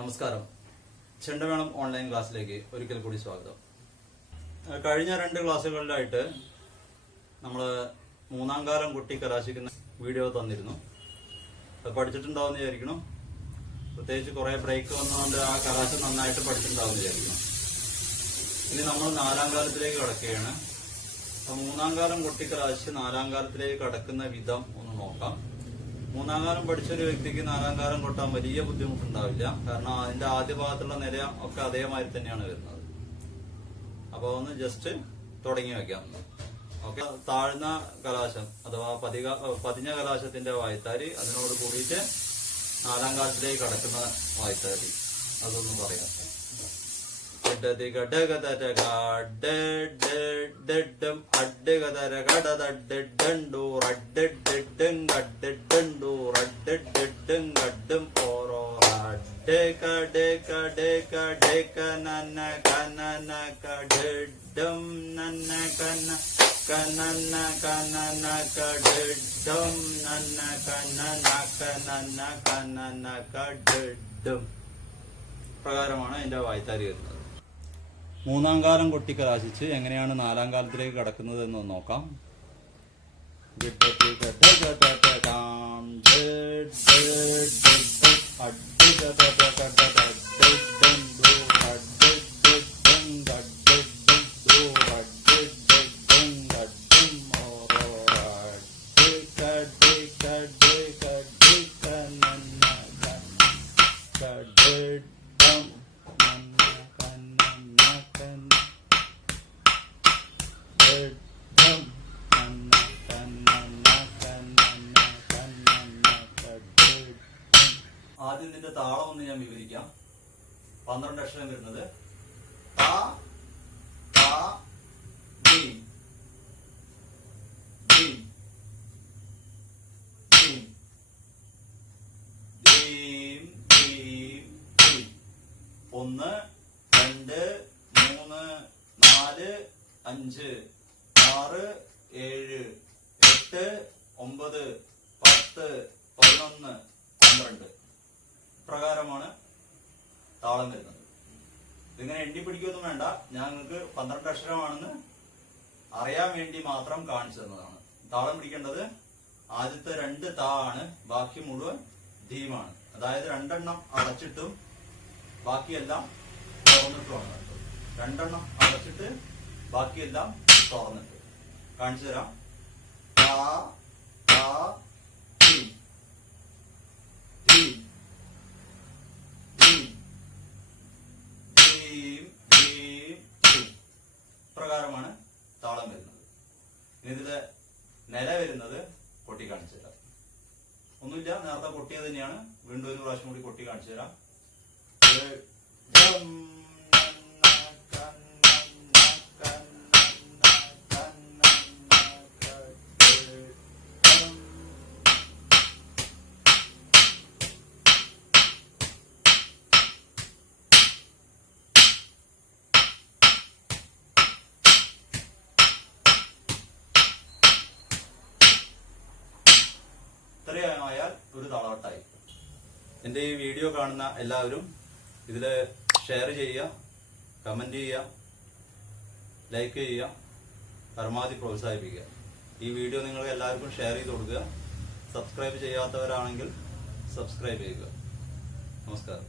നമസ്കാരം. ചെണ്ട വേണം ഓൺലൈൻ ക്ലാസ്സിലേക്ക് ഒരിക്കൽ കൂടി സ്വാഗതം. കഴിഞ്ഞ 2 ക്ലാസ്സുകളിലായിട്ട് നമ്മൾ മൂന്നാം കാലം കുട്ടി കലാശിക്കുന്ന വീഡിയോ തന്നിരുന്നു. അത് പഠിച്ചിട്ടുണ്ടാവുമെന്ന് വിചാരിക്കണം. പ്രത്യേകിച്ച് കുറേ ബ്രേക്ക് വന്നതുകൊണ്ട് ആ കലാശം നന്നായിട്ട് പഠിച്ചിട്ടുണ്ടാവുമെന്ന് വിചാരിക്കണം. ഇനി നമ്മൾ 4ാം കാലത്തിലേക്ക് കടക്കുകയാണ്. അപ്പോൾ 3ാം കാലം കുട്ടി കലാശിച്ച് 4ാം കാലത്തിലേക്ക് കടക്കുന്ന വിധം ഒന്ന് നോക്കാം. 3ാം കാലം പഠിച്ചൊരു വ്യക്തിക്ക് 4ാം കാലം കൊട്ടാൻ വലിയ ബുദ്ധിമുട്ടുണ്ടാവില്ല. കാരണം അതിന്റെ ആദ്യ ഭാഗത്തുള്ള നില ഒക്കെ അതേമാതിരി തന്നെയാണ് വരുന്നത്. അപ്പൊ ഒന്ന് ജസ്റ്റ് തുടങ്ങി വെക്കാം. ഓക്കെ. താഴ്ന്ന കലാശം അഥവാ പതിഞ്ഞ കലാശത്തിന്റെ വായ്ത്താരി, അതിനോട് കൂടിയിട്ട് 4ാം കാലത്തിലേക്ക് കടക്കുന്ന വായ്ത്താരി, അതൊന്നും പറയാം. പ്രകാരമാണ് അതിന്റെ വായ്ത്താരി വരുന്നത്. 3ാം കാലം കൊട്ടി കലാശിച്ച് എങ്ങനെയാണ് 4ാം കാലത്തിലേക്ക് കടക്കുന്നത് എന്ന് നോക്കാം. ആദ്യം ഇതിന്റെ താളം ഒന്ന് ഞാൻ വിവരിക്കാം. 12 അക്ഷരം വരുന്നത് ത ത ദി ദി ദി ദീം ദീം ദി. 1 2 3 4 5 6 7 8 9 10 11 12 പ്രകാരമാണ് താളം വരുന്നത്. ഇതിങ്ങനെ എണ്ണി പിടിക്കൊന്നും വേണ്ട, ഞാൻ നിങ്ങൾക്ക് 12 അക്ഷരമാണെന്ന് അറിയാൻ വേണ്ടി മാത്രം കാണിച്ചു തന്നതാണ്. താളം പിടിക്കേണ്ടത് ആദ്യത്തെ 2 താ ആണ്, ബാക്കി മുഴുവൻ ധീമാണ്. അതായത് 2 എണ്ണം അടച്ചിട്ടും ബാക്കിയെല്ലാം തുറന്നിട്ടുമാണ്. 2 എണ്ണം അടച്ചിട്ട് ബാക്കിയെല്ലാം തുറന്നിട്ട് കാണിച്ചു തരാം. താ താ ധീ ധീ പ്രകാരമാണ് താളം വരുന്നത്. ഇതിലെ നില വരുന്നത് കൊട്ടി കാണിച്ചു തരാം. ഒന്നുമില്ല, നേരത്തെ കൊട്ടിയത് തന്നെയാണ്. വീണ്ടും ഒരു പ്രാവശ്യം കൂടി കൊട്ടി കാണിച്ചു തരാം. ഇത്രയായാൽ ഒരു താളവട്ടായി. എൻ്റെ ഈ വീഡിയോ കാണുന്ന എല്ലാവരും ഇതിൽ ഷെയർ ചെയ്യുക, കമൻറ്റ് ചെയ്യുക, ലൈക്ക് ചെയ്യുക, പരമാവധി പ്രോത്സാഹിപ്പിക്കുക. ഈ വീഡിയോ നിങ്ങൾ എല്ലാവർക്കും ഷെയർ ചെയ്ത് കൊടുക്കുക. സബ്സ്ക്രൈബ് ചെയ്യാത്തവരാണെങ്കിൽ സബ്സ്ക്രൈബ് ചെയ്യുക. നമസ്കാരം.